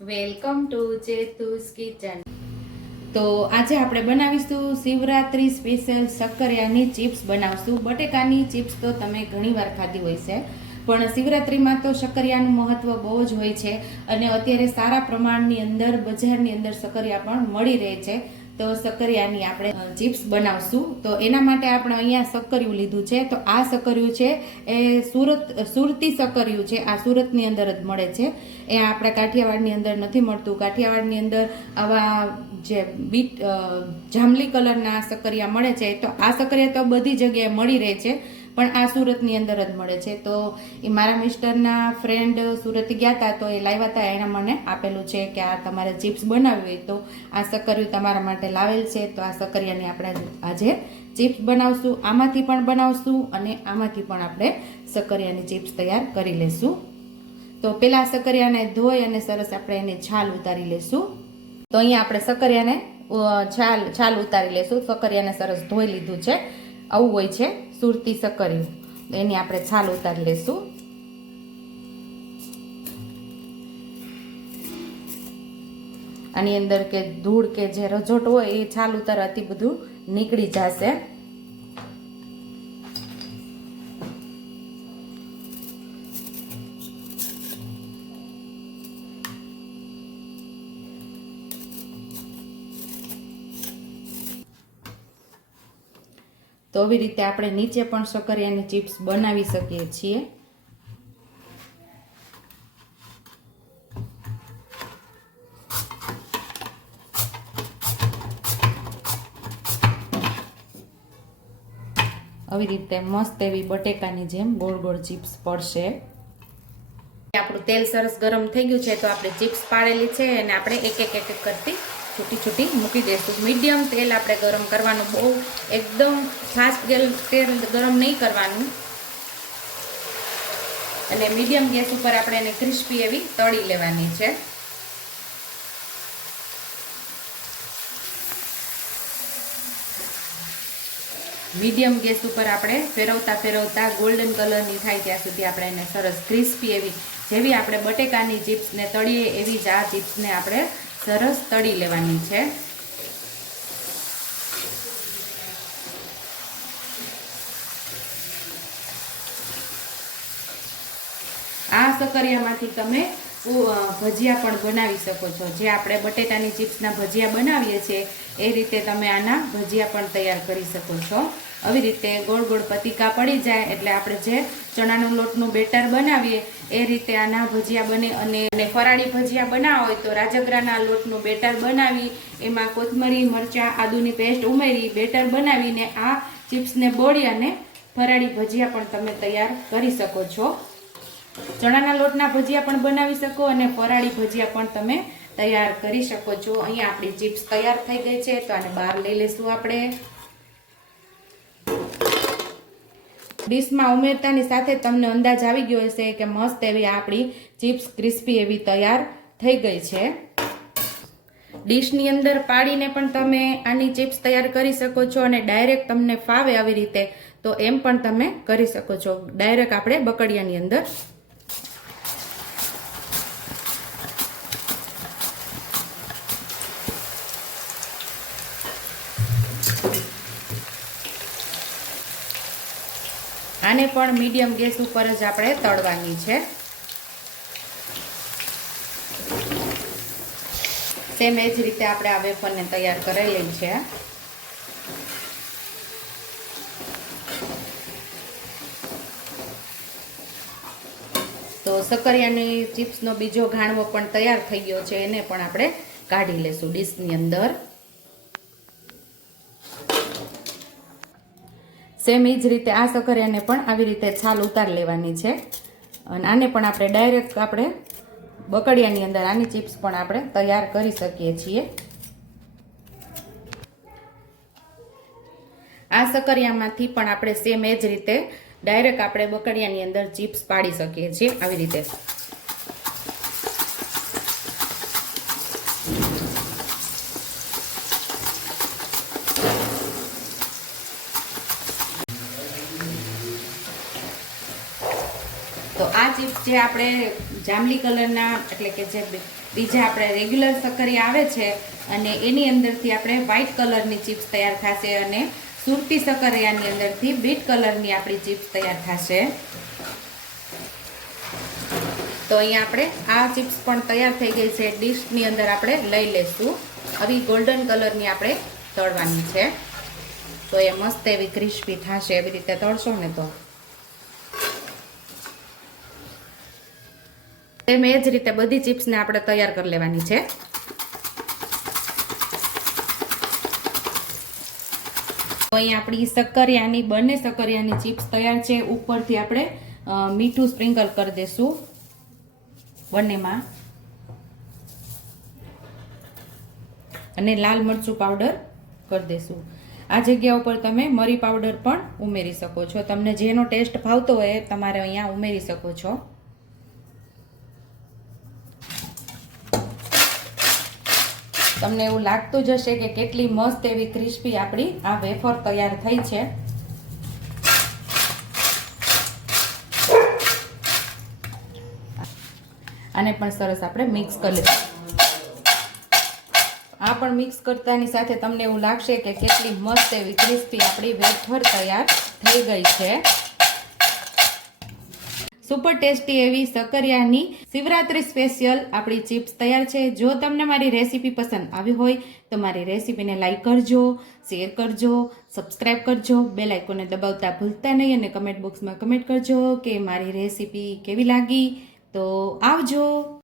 Welcome to ચેતુસ kitchen. તો આજે આપણે બનાવીશું શિવરાત્રી સ્પેશિયલ શક્કરિયાની ચિપ્સ બનાવશું। બટેકાની ચિપ્સ તો તમે ઘણીવાર ખાધી હોય છે, પણ શિવરાત્રીમાં તો શક્કરિયાનું મહત્વ બહુ જ હોય છે અને અત્યારે સારા પ્રમાણની અંદર બજારની અંદર શક્કરિયા પણ મળી રહે છે। તો શક્કરિયાની આપણે ચિપ્સ બનાવશું। તો એના માટે આપણે અહીંયા શક્કરિયું લીધું છે। તો આ શક્કરિયું છે એ સુરતી શક્કરિયું છે, આ સુરતની અંદર જ મળે છે, એ આપણે કાઠિયાવાડની અંદર નથી મળતું। કાઠિયાવાડની અંદર આવા જે જાંબલી કલરના શક્કરિયા મળે છે, તો આ શક્કરિયા તો બધી જગ્યાએ મળી રહે છે, પણ આ સુરતની અંદર જ મળે છે। તો એ મારા મિસ્ટરના ફ્રેન્ડ સુરત ગયા હતા, તો એ લાવ્યા હતા, એણે મને આપેલું છે કે આ તમારે ચિપ્સ બનાવવી હોય તો આ શક્કરિયું તમારા માટે લાવેલ છે। તો આ શક્કરિયાની આપણે આજે ચિપ્સ બનાવશું, આમાંથી પણ બનાવશું અને આમાંથી પણ આપણે શક્કરિયાની ચિપ્સ તૈયાર કરી લેશું। તો પેલા શક્કરિયાને ધોઈ અને સરસ આપણે એની છાલ ઉતારી લેશું। તો અહીંયા આપણે શક્કરિયાને છાલ ઉતારી લેશું। શક્કરિયાને સરસ ધોઈ લીધું છે, આવું હોય છે સુરતી શક્કરિયું, તો એની આપણે છાલ ઉતારી લેશું। આની અંદર કે ધૂળ કે જે રજોટ હોય એ છાલ ઉતારવાથી બધું નીકળી જશે। તો આવી રીતે આપણે નીચે પણ શક્કરિયાની ચિપ્સ બનાવી શકીએ છીએ। આવી રીતે મસ્ત એવી બટેકાની જેમ ગોળ ગોળ ચિપ્સ પડશે। આપણું તેલ સરસ ગરમ થઈ ગયું છે, તો આપણે ચિપ્સ પાડેલી છે અને આપણે એક એક કરતી છૂટી છૂટી મૂકી દઈશું। મીડિયમ તેલ આપણે ગરમ કરવાનું, બહુ એકદમ ફાસ્ટ તેલ ગરમ નહીં કરવાનું, અને મીડિયમ ગેસ ઉપર આપણે એને ક્રિસ્પી એવી તળી લેવાની છે। મીડિયમ ગેસ ઉપર આપણે ફેરવતા ગોલ્ડન કલરની થાય ત્યાં સુધી આપણે એને સરસ ક્રિસ્પી એવી, જેવી આપણે બટેકાની ચિપ્સને તળીએ એવી જ આ ચિપ્સને આપણે સરસ તળી લેવાની છે। આ શક્કરિયામાંથી તમે ભજીયા પણ બનાવી શકો છો। જે આપણે બટેટાની ચિપ્સના ભજીયા બનાવીએ છીએ એ રીતે તમે આના ભજીયા પણ તૈયાર કરી શકો છો। આવી રીતે ગોળ ગોળ પતીકા પડી જાય એટલે આપણે જે ચણાનો લોટનું બેટર બનાવીએ એ રીતે આના ભજીયા બને। અને ફરાળી ભજીયા બનાવવા હોય તો રાજગરાના લોટનું બેટર બનાવી, એમાં કોથમરી, મરચાં, આદુની પેસ્ટ ઉમેરી બેટર બનાવીને આ ચિપ્સને બોળી અને ફરાળી ભજીયા પણ તમે તૈયાર કરી શકો છો। ચણાના લોટના ભજીયા પણ બનાવી શકો અને ફરાળી ભજીયા પણ તમે તૈયાર કરી શકો છો। અહીંયા આપણી ચિપ્સ તૈયાર થઈ ગઈ છે, તો આને બહાર લઈ લેશું આપણે। ડીશમાં ઉમેરતાની સાથે તમને અંદાજ આવી ગયો હશે કે મસ્ત એવી આપણી ચિપ્સ ક્રિસ્પી એવી તૈયાર થઈ ગઈ છે। ડીશની અંદર પાડીને પણ તમે આની ચિપ્સ તૈયાર કરી શકો છો, અને ડાયરેક્ટ તમને ફાવે આવી રીતે તો એમ પણ તમે કરી શકો છો। ડાયરેક્ટ આપણે બકડિયાની અંદર આને પણ મીડિયમ ગેસ ઉપર જ આપણે તળવાની છે। સેમ એ જ રીતે આપણે આ વેફરને તૈયાર કરેલી છે। તો શક્કરિયાની ચિપ્સનો બીજો ઘાણવો પણ તૈયાર થઈ ગયો છે, એને પણ આપણે કાઢી લેશું ડીશની અંદર। સેમ એ જ રીતે આ શક્કરિયાને પણ આવી રીતે છાલ ઉતારી લેવાની છે, અને આને પણ આપણે ડાયરેક્ટ આપણે બકડિયાની અંદર આની ચિપ્સ પણ આપણે તૈયાર કરી શકીએ છીએ। આ શક્કરિયામાંથી પણ આપણે સેમ એ જ રીતે ડાયરેક્ટ આપણે બકડિયાની અંદર ચિપ્સ પાડી શકીએ છીએ આવી રીતે। તો આ ચિપ્સ જે આપણે જાંબલી કલરના એટલે કે જે બીજા આપણે રેગ્યુલર સક્કરિયા આવે છે અને એની અંદરથી આપણે વ્હાઇટ કલરની ચિપ્સ તૈયાર થશે અને સુરતી સક્કરિયાની અંદરથી બીટ કલરની આપણી ચિપ્સ તૈયાર થશે. તો અહીંયા આપણે આ ચિપ્સ પણ તૈયાર થઈ ગઈ છે. ડીશની અંદર આપણે લઈ લઈશું. આવી ગોલ્ડન કલરની આપણે તળવાની છે. તો એ મસ્ત એવી ક્રિસ્પી થશે. એવી રીતે તળશો ને તો એમ એ જ રીતે બધી ચિપ્સને આપણે તૈયાર કરી લેવાની છે. તો અહીંયા આપણી સક્કરિયાની બંને સક્કરિયાની ચિપ્સ તૈયાર છે. ઉપરથી આપણે મીઠું સ્પ્રિંકલ કરી દઈશું બંનેમાં અને લાલ મરચું પાવડર કરી દઈશું. આ જગ્યા ઉપર તમે મરી પાવડર પણ ઉમેરી શકો છો. તમને જેનો ટેસ્ટ ભાવતો હોય તમારે અહીંયા ઉમેરી શકો છો. તમને એવું લાગતું જ હશે કે કેટલી મસ્ત એવી ક્રિસ્પી આપણી આ વેફર તૈયાર થઈ છે. આને પણ સરસ આપણે મિક્સ કરી લઈશું. આ પણ મિક્સ કરતાની સાથે તમને એવું લાગશે કે કેટલી મસ્ત એવી ક્રિસ્પી આપણી વેફર તૈયાર થઈ ગઈ છે. સુપર ટેસ્ટી એવી સક્કરિયાની શિવરાત્રી સ્પેશિયલ આપણી ચિપ્સ તૈયાર છે. જો તમને મારી રેસીપી પસંદ આવી હોય તો મારી રેસીપીને લાઈક કરજો, શેર કરજો, સબસ્ક્રાઈબ કરજો, બેલ આઇકોનને દબાવતા ભૂલતા નહીં અને કમેન્ટ બોક્સમાં કમેન્ટ કરજો કે મારી રેસીપી કેવી લાગી. તો આવજો.